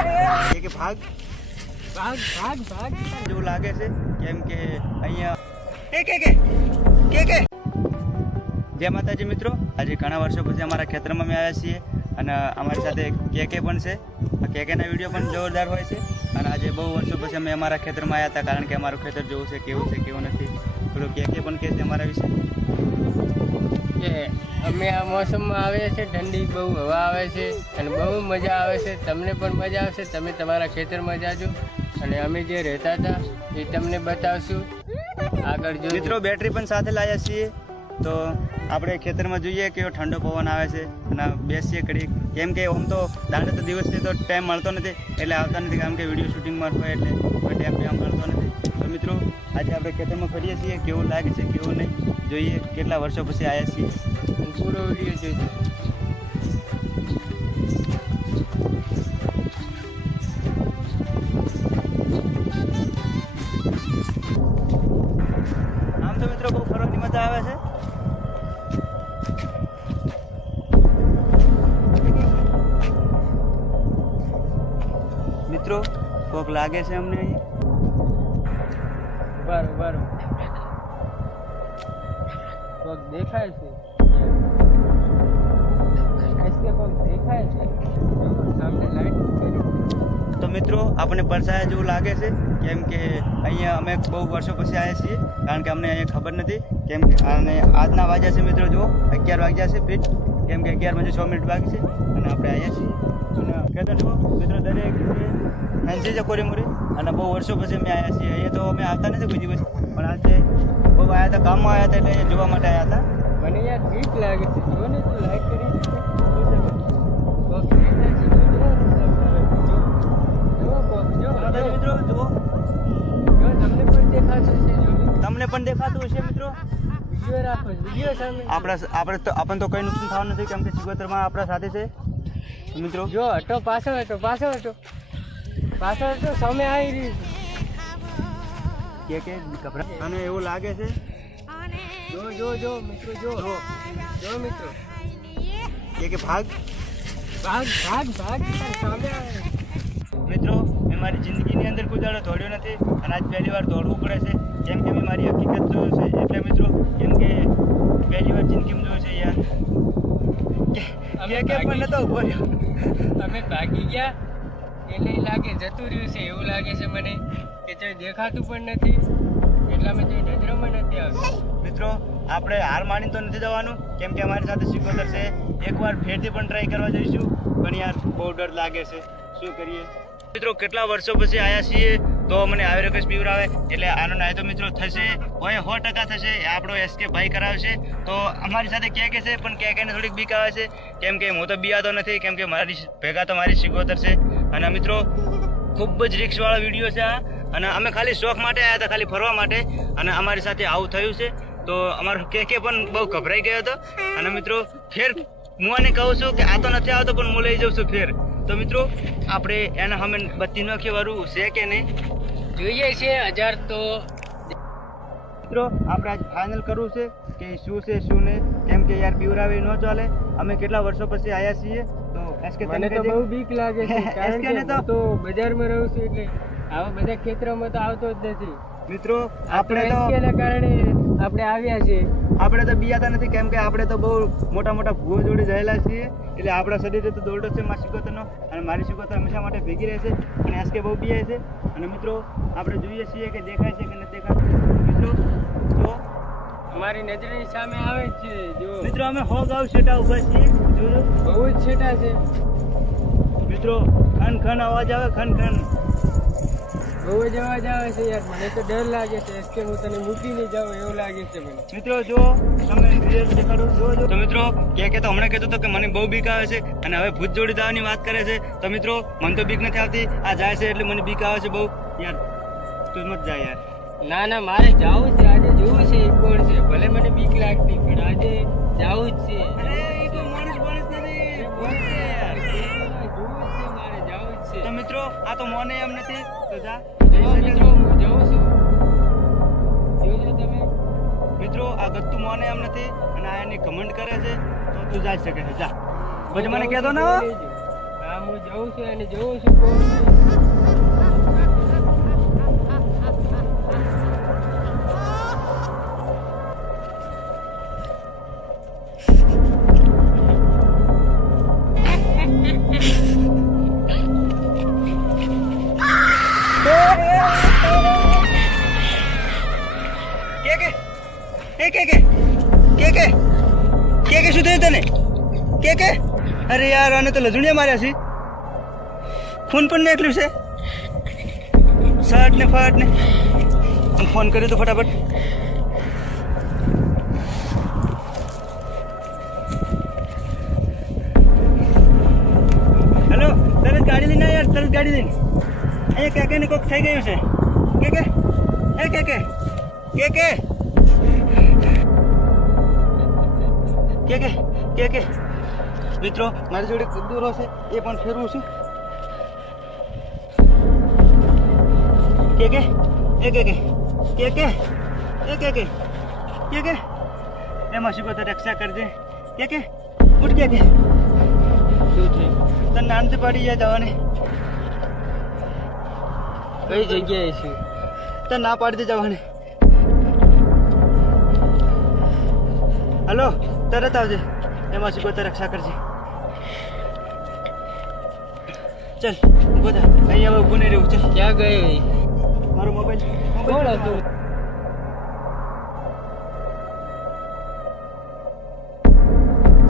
કે ભાગ ભાગ ભાગ ભાગ જેવું લાગે છે કેમ કે અહીંયા જય માતાજી મિત્રો, આજે ઘણા વર્ષો પછી અમારા ખેતરમાં અમે આવ્યા છીએ અને અમારી સાથે કેકે પણ છે. આ કેકેના વિડીયો પણ જોરદાર હોય છે અને આજે બહુ વર્ષો પછી અમે અમારા ખેતરમાં આવ્યા હતા, કારણ કે અમારું ખેતર જોવું છે કેવું નથી. થોડું કેકે પણ કહે છે અમારા વિશે કે અમે આ મોસમમાં આવ્યા છે, ઠંડી બહુ હવા આવે છે અને બહુ મજા આવે છે. તમને પણ મજા આવશે, તમે તમારા ખેતરમાં જાજો અને અમે જે રહેતા હતા એ તમને બતાવશું આગળ. જો મિત્રો બેટરી પણ સાથે લાવ્યા છીએ, તો આપણે ખેતરમાં જોઈએ કેવો ઠંડો પવન આવે છે અને બેસીએ ઘડી, કેમ કે આમ તો દાંડે તો દિવસથી તો ટાઈમ મળતો નથી એટલે આવતા નથી, કારણ કે વિડીયો શૂટિંગમાં હોય એટલે કોઈ ટાઈમ મળતો નથી. તો મિત્રો આજે આપણે ખેતરમાં ફરીએ છીએ, કેવું લાગે છે કેવું નહીં જોઈએ, કેટલા વર્ષો પછી આવ્યા છીએ. પૂરો વિડીયો જોઈજો. આમ તો મિત્રો બહુ ફરવાની મજા આવે છે. મિત્રો કોક લાગે છે અમને અહીંયા. બરોબર કોક દેખાય છે, કોક દેખાય છે સામે લાઈટ. તો મિત્રો આપણે પરસાયા જેવું લાગે છે, કેમ કે અહીંયા અમે બહુ વર્ષો પછી આવ્યા છીએ, કારણ કે અમને અહીંયા ખબર નથી. કેમ કે અને આજના વાગ્યા છે મિત્રો, જો 11 વાગ્યા છે ફિટ, કેમ કે 11 વાગે 6 મિનિટ બાકી છે અને આપણે આવ્યા છીએ. અને કહેતો જુઓ મિત્રો, દરેક ફેન્સી છે કોરીમોરી અને બહુ વર્ષો પછી અમે આવ્યા છીએ. અહીંયા તો અમે આવતા નથી કોઈ દિવસ, પણ આજે બહુ આવ્યા હતા, કામમાં આવ્યા હતા એટલે અહીંયા જોવા માટે આવ્યા હતા. મને યાર ઠીક લાગે છે, જો ને તું લાઈક કરી મિત્રો જુઓ, તમને પણ દેખાતું છે, તમને પણ દેખાતું હશે મિત્રો. વિડીયો રાખો, વિડીયો સામે આપણને તો કંઈ નુકસાન થવાનું નથી, કેમ કે સિકોતરમાં આપણા સાથે છે. મિત્રો જો હટો, પાછળ હટો, પાછળ હટો, પાછળ હટો, સામે આવી રહી કે ગભરા અને એવું લાગે છે. જો જો જો મિત્રો, જો જો મિત્રો, કે ભાગ ભાગ ભાગ ભાગ સામે આવે. મિત્રો મેં મારી જિંદગીની અંદર કોઈ દાડો દોડ્યો નથી અને આજ પહેલી વાર દોડવું પડે છે, કેમ કે મેં મારી હકીકત જોયું છે એટલે મિત્રો, કેમ કે પહેલી વાર જિંદગીમાં જોયું છે યાર. કે પણ નતો ઉભો રહ્યો, અમે ભાગી ગયા એટલે લાગે જતું રહ્યું છે એવું લાગે છે મને, કે કંઈ દેખાતું પણ નથી, એટલામાં કંઈ નજરોમાં નથી આવતું. મિત્રો આપણે હાર માની તો નથી જવાનું, કેમ કે અમારી સાથે સિકોતર છે. એકવાર ફેરથી પણ ટ્રાય કરવા જઈશું, પણ યાર બહુ ડર લાગે છે, શું કરીએ. મિત્રો કેટલા વર્ષો પછી આવ્યા છીએ તો મને આવી રકસ પીવરાવે એટલે આનો નાય તો મિત્રો થશે, હોય 100% થશે. આપણો એસકે ભાઈ કરાવશે તો અમારી સાથે કે છે, પણ કે થોડીક બીક આવે છે, કેમ કે હું તો બીયાતો નથી, કેમ કે મારી ભેગા તો મારી સિકોતર છે. અને મિત્રો ખૂબ જ રિક્સવાળો વિડીયો છે આ, અને અમે ખાલી શોખ માટે આવ્યા હતા, ખાલી ફરવા માટે, અને અમારી સાથે આવું થયું છે. તો અમારો કે પણ બહુ ગભરાઈ ગયો હતો. અને મિત્રો ફેર હું આને કહું છું કે આ તો નથી આવતો, પણ હું લઈ જાઉં છું ફેર. તો મિત્રો આપણે એના સામે બત્તી નાખીવાળું છે કે નહીં જોઈએ છે 1000. તો મિત્રો આપણે આજ ફાઇનલ કરવું છે કે શું છે શું નહીં, કેમ કે યાર પીવરાવી ન ચાલે. અમે કેટલા વર્ષો પછી આવ્યા છીએ, તો એસકે મને તો બહુ બીક લાગે છે, કારણ કે હું તો બજારમાં રહું છું એટલે આવા બધા ખેતરોમાં તો આવતો જ નથી. મિત્રો આપણે તો એસકેના કારણે આપણે આવ્યા છીએ. આપણે તો બીયાતા નથી, કેમ કે આપણે તો બહુ મોટા મોટા ભૂવો જોડે રહેલા છીએ, એટલે આપણા શરીરે તો દોરડો છે મારી સિકોતરનો, અને મારી સિકોતર હંમેશા માટે ભેગી રહેશે. અને એસકે બહુ બીયાય છે. અને મિત્રો આપણે જોઈએ છીએ કે દેખાય છે કે નથી દેખાતું. મિત્રો જો અમારી નજરની સામે આવે જ છે, જો મિત્રો અમે 100 ગાઉ છેટા ઉભા છીએ, જોજો બહુ જ છેટા છે મિત્રો. ખન ખન અવાજ આવે, ખન ખન બહુ જ અવાજ આવે છે યાર. મને તો ડર લાગે છે એસકે હું તને મૂકીને જાઉં એવું લાગે છે મને. મિત્રો જો તમે રિયલ દેખાડો જો. તો મિત્રો કે તો હમણાં કહેતો હતો કે મને બહુ બીક આવે છે અને હવે ભૂત જોડી દાવાની વાત કરે છે. તો મિત્રો મને તો બીક નથી આવતી, આ જાય છે એટલે મને બીક આવે છે બહુ. યાર તું મત જા યાર. ના ના, મારે જાવું છે, આજે જોવું છે એ કોણ છે. ભલે મને બીક લાગતી પણ આજે જાવું જ છે. અરે એ તો માણસ નથી, ભૂત છે યાર. જોવું જ છે, મારે જાવું જ છે. તો મિત્રો આ તો મોને એમ નથી, તો જા. મિત્રો હું જાઉં છું, જોજો તમે. મિત્રો આ ગત્તુ મોને એમ નથી અને આ એની કમેન્ટ કરે છે, તો તું જાય શકે છે, જા. પછી મને કહેતો ને. હા હું જઉં છું અને જોઉં છું કોણ છે. કે શું થયું તને કે અરે યાર આને તો લજુણિયા માર્યા છે ખૂન પણ નીકળ્યું છે શર્ટ ને ફટ ને હું ફોન કર્યો તો ફટાફટ હેલો તરત ગાડી લઈને યાર તરત ગાડી લઈને અહીંયા કાકાને કોક થઈ ગયું છે કે મિત્રો મારી જોડે દૂરો છે એ પણ ફેરવું છું કે એમાં શું તો રક્ષા કરજે કે ઉઠ કે શું થયું? તને નાનથી પડી જાય જવાને કઈ જગ્યાએ છું? તને ના પાડી દે જવાને હલો તરત આવજે એમાં શું તો રક્ષા કરજે ચલ ઉભો થા અહીંયા હવે ઊભું નહીં રહેવું ચલ ક્યાં ગઈ? મારો મોબાઈલ કોણ હતું?